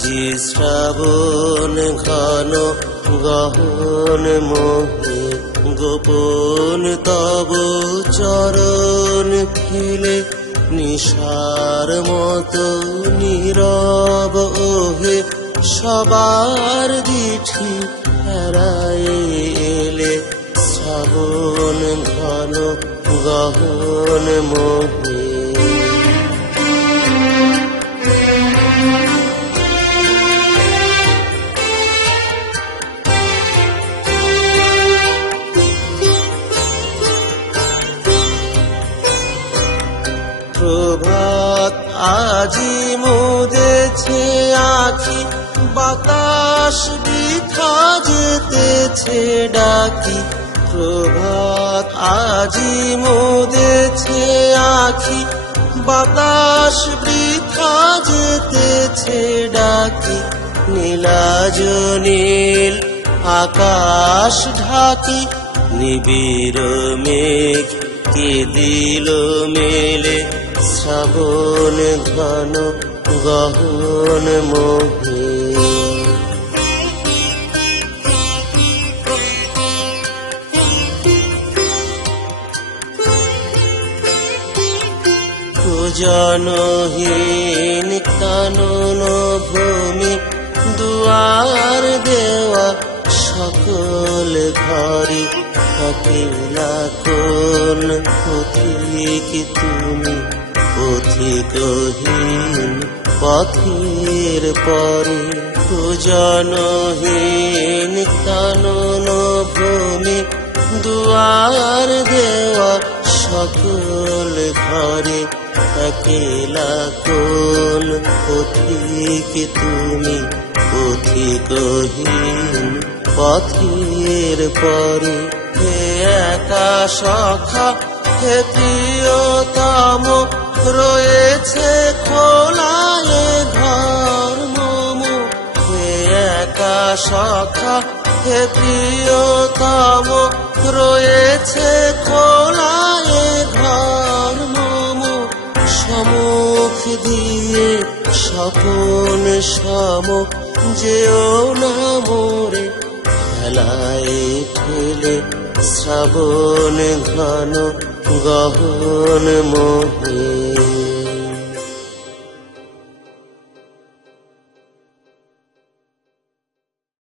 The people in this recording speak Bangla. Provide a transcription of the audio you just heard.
বুঝি শ্রাবণ ঘন গহন মোহে গোপন তব চরণ খেলে নিশার মতো নীরব ওহে সবার দিঠি হারায়ে এলে শ্রাবণ ঘন গহন মোহে। প্রভাত আজি মুদেছে আখি বাতাস বৃথা যেতেছে ডাকি। প্রভাত আজি মুদেছে আখি বাতাস বৃথা যেতেছে ডাকি। নীলাজ নীল আকাশ ঢাকি নিবিড় মেঘ কে দিল মেলে শ্রাবণ ঘন গহন মোহে। জনহীন কানন ভূমি দুয়ার দেওয়া সকল ঘরে অকেলা কোন পথিক তুমি পথিকহীন পথের পরে। জনহীন কানন ভূমি দুয়ার দেওয়া সকল ঘরে অকেলা কোন পথিক তুমি পথিকহীন পথের পরে। হে একা সখা হে প্রিয়তম রয়েছে খোলায় ঘর মম। হে একা সখা হে প্রিয়তম রয়েছে খোলায় ঘর মম। সম্মুখ দিয়ে স্বপন সম যেও না মোরে খেলায় ঠেলে শ্রাবণ ঘন গহন মোহে।